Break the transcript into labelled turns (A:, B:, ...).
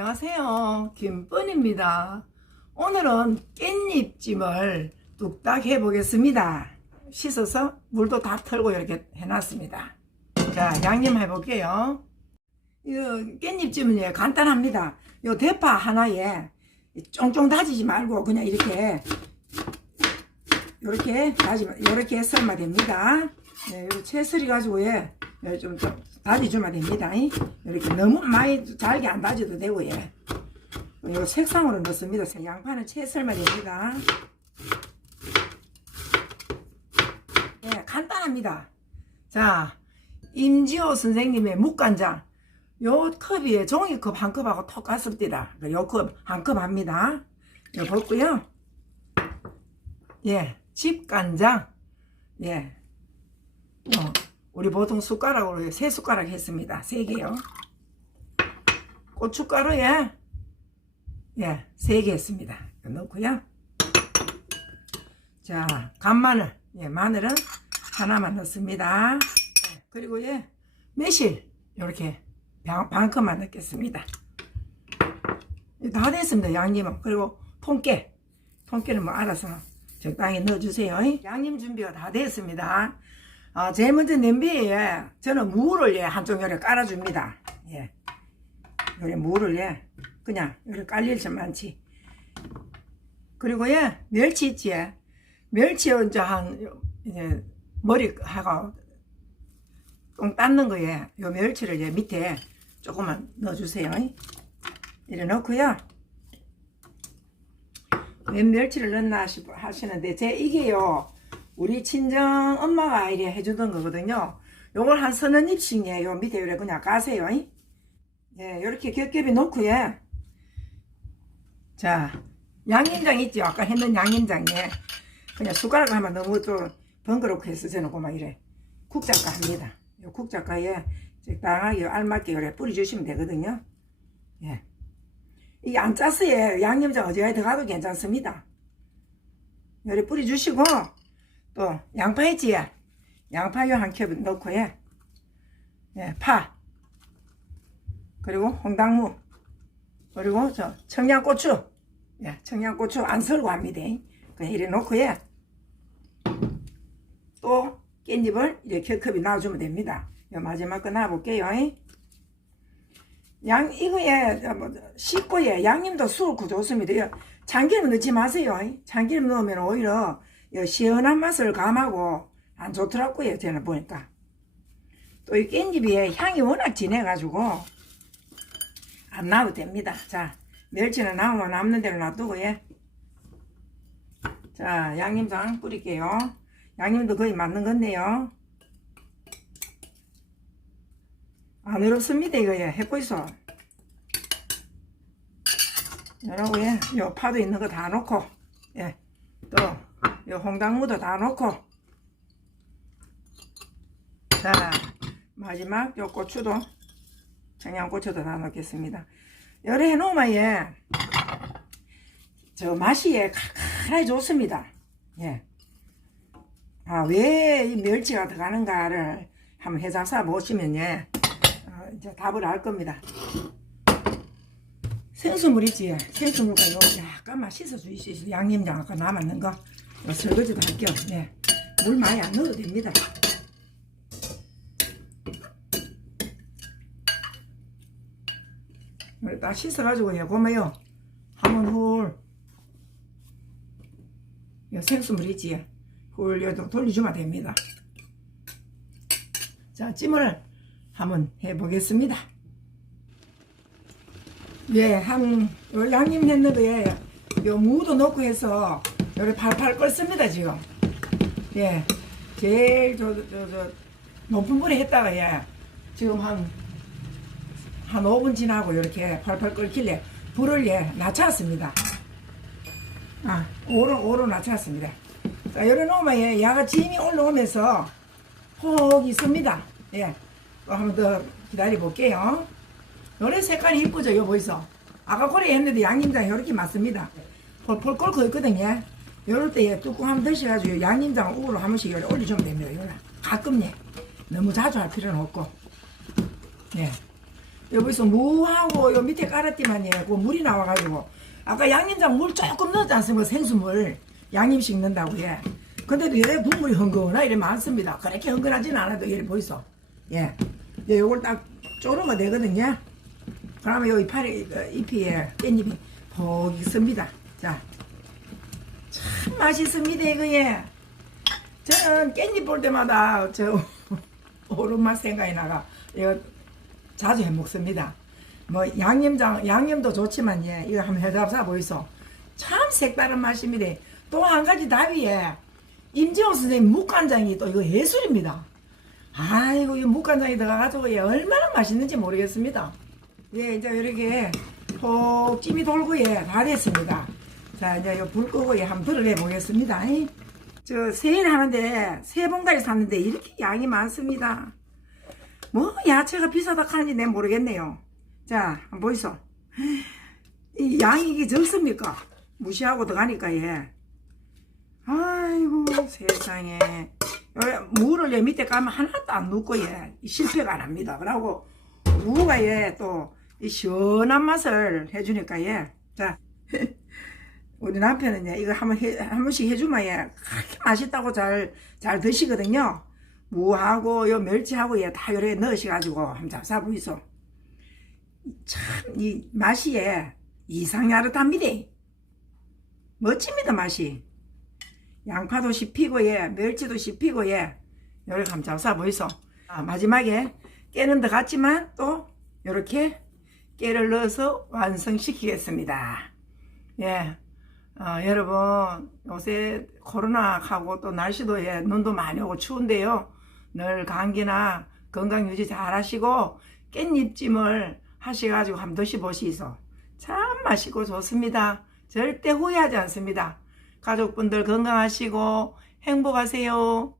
A: 안녕하세요. 김뻔입니다. 오늘은 깻잎찜을 뚝딱 해 보겠습니다. 씻어서 물도 다 털고 이렇게 해놨습니다. 자, 양념 해 볼게요. 이 깻잎찜은 예, 간단합니다. 요 대파 하나에 쫑쫑 다지지 말고 그냥 이렇게 이렇게 다지면 이렇게 썰면 됩니다. 네, 채썰이 가지고 좀, 좀 다져주면 됩니다. 이. 이렇게 너무 많이 잘게 안 다져도 되고 예. 요 색상으로 넣습니다. 양파는 채 썰면 됩니다. 예, 간단합니다. 자, 임지호 선생님의 묵간장. 요 컵이 종이컵 한 컵하고 똑같습니다. 요 컵 한 컵 합니다. 요 볼고요. 예, 집간장. 예. 어, 우리 보통 숟가락으로 세 숟가락 했습니다. 세 개요. 고춧가루에 예, 세 개 했습니다. 넣고요. 자, 간마늘. 예, 마늘은 하나만 넣습니다. 예, 그리고 예, 매실 이렇게 반컵만 넣겠습니다. 예, 다 됐습니다. 양념은. 그리고 통깨. 통깨는 뭐 알아서 적당히 넣어주세요. 양념 준비가 다 됐습니다. 아, 제일 먼저 냄비에 저는 무를 예, 한쪽 요래 깔아줍니다. 예. 요래 무를 예, 그냥 요래 깔릴 좀 많지. 그리고 예, 멸치 있지. 예. 멸치 이제 한, 이제 머리 하고 똥 닦는 거에 요 멸치를 예, 밑에 조금만 넣어주세요. 이래 넣고요. 왜 멸치를 넣나 싶- 하시는데 제 이게요. 우리 친정 엄마가 이래 해주던 거거든요. 요걸 한 서너 입씩 예, 요 밑에 이래 그냥 까세요. 이. 예, 요렇게 겹겹이 놓고 예. 자, 양념장 있죠? 아까 했는 양념장에 그냥 숟가락 하면 너무 또 번거롭고 해서 저는 그만 이래 국작가 합니다. 요 국작가에 적당하게 알맞게 요래 뿌려주시면 되거든요. 예. 이 안 짜스에 양념장 어디에 들어가도 괜찮습니다. 요래 뿌려주시고 또 양파 있지? 양파요 한겹 넣고 예. 예, 파 그리고 홍당무 그리고 저 청양고추 예, 청양고추 안 썰고 합니다. 그냥 이래 놓고 예. 또 깻잎을 이렇게 컵이 놔주면 됩니다. 요 마지막 거 놔볼게요. 양 이거에 뭐, 씻고 예 양념도 수놓고 좋습니다. 요 참기름 넣지 마세요. 참기름 넣으면 오히려 요 시원한 맛을 감하고 안 좋더라고요. 저는 보니까 또 이 깻잎이 향이 워낙 진해가지고 안 나도 됩니다. 자 멸치는 나오면 남는 대로 놔두고 예. 자 양념장 뿌릴게요. 양념도 거의 맞는 건데요. 안 어렵습니다 이거 예. 있어. 여러분 예. 요 파도 있는 거 다 넣고 예. 또 요 홍당무도 다 넣고 자 마지막 요 고추도 청양고추도 다 넣겠습니다. 여러 해놓으면 예. 저 맛이 예 칼칼해 좋습니다. 예. 아, 왜 이 멸치가 들어가는가를 한번 해장사 보시면 예, 어, 이제 답을 알 겁니다. 생수물 있지? 생수물과 요 약간만 씻어 주시죠. 양념장 아까 남았는 거. 요 설거지도 할 겸, 네. 물 많이 안 넣어도 됩니다. 딱 씻어가지고, 예, 고마요. 한번 훌. 요 생수물 있지? 훌려도 돌려주면 됩니다. 자, 찜을 한번 해보겠습니다. 예, 한, 요 양념 했는 거에 요 무도 넣고 해서 요래 팔팔 끓습니다, 지금. 예, 제일 저, 저, 저, 높은 불에 했다가 예, 지금 한, 한 5분 지나고 이렇게 팔팔 끓길래 불을 예, 낮췄습니다. 아, 오로, 오로 낮췄습니다. 자, 요래 놓으면 예, 야가 짐이 올라오면서 혹 있습니다. 예, 또한번 더 기다려 볼게요. 노래 색깔이 이쁘죠, 요 보이소? 아까 고래 했는데 양념장 이렇게 맞습니다. 폴폴 끓고 있거든요. 요럴 때 예, 뚜껑 한번 드셔가지고 양념장 우로 한 번씩 올려주면 됩니다. 요래. 가끔 예. 너무 자주 할 필요는 없고. 예. 여기서 무하고 요 밑에 까르띠만이 그 물이 나와가지고 아까 양념장 물 조금 넣었지 않습니까 생수물 양념식 넣는다고 예 근데도 얘 국물이 흥건하 이래 많습니다 그렇게 흥건하지는 않아도 얘 보이소 예 예, 요걸 딱 쪼르면 되거든요 그러면 여기 팔이 어, 잎이 예, 깻잎이 복 있습니다 자 참 맛있습니다 이거 예 저는 깻잎 볼 때마다 저 오른맛 생각이 나가 이거 자주 해 먹습니다. 뭐 양념장 양념도 좋지만 예 이거 한번 해잡사 보이소. 참 색다른 맛입니다. 또 한 가지 답이에 임지호 선생님 묵간장이 또 이거 예술입니다. 아이고 이 묵간장이 들어가가지고 예 얼마나 맛있는지 모르겠습니다. 예 이제 이렇게 폭 찜이 돌고 예 다 됐습니다. 자 이제 요불 끄고 예 한번 들어내 보겠습니다. 저 세일 하는데 세 봉다리 샀는데 이렇게 양이 많습니다. 뭐 야채가 비싸다 하는지 내 모르겠네요. 자, 한번 보이소. 이 양이 이게 적습니까? 무시하고 들어가니까 예. 아이고 세상에. 요 무를 예 밑에 가면 하나도 안 넣고 예 실패가 안 합니다. 그러고 무가 예또 시원한 맛을 해주니까 예. 자. 우리 남편은 예, 이거 한 번 해, 한 번씩 해주면 예, 맛있다고 잘, 잘 드시거든요. 무하고, 요 멸치하고 예, 다 요래 넣으셔가지고 한번 잡사 보이소. 참, 이 맛이 예, 이상야릇합니다. 멋집니다, 맛이. 양파도 씹히고 예, 멸치도 씹히고 예, 요렇게 한번 잡사 보이소. 아, 마지막에 깨는 더 같지만 또 요렇게 깨를 넣어서 완성시키겠습니다. 예. 어, 여러분 요새 코로나하고 또 날씨도 예, 눈도 많이 오고 추운데요. 늘 감기나 건강 유지 잘 하시고 깻잎찜을 하셔가지고 한번 드셔보시소. 참 맛있고 좋습니다. 절대 후회하지 않습니다. 가족분들 건강하시고 행복하세요.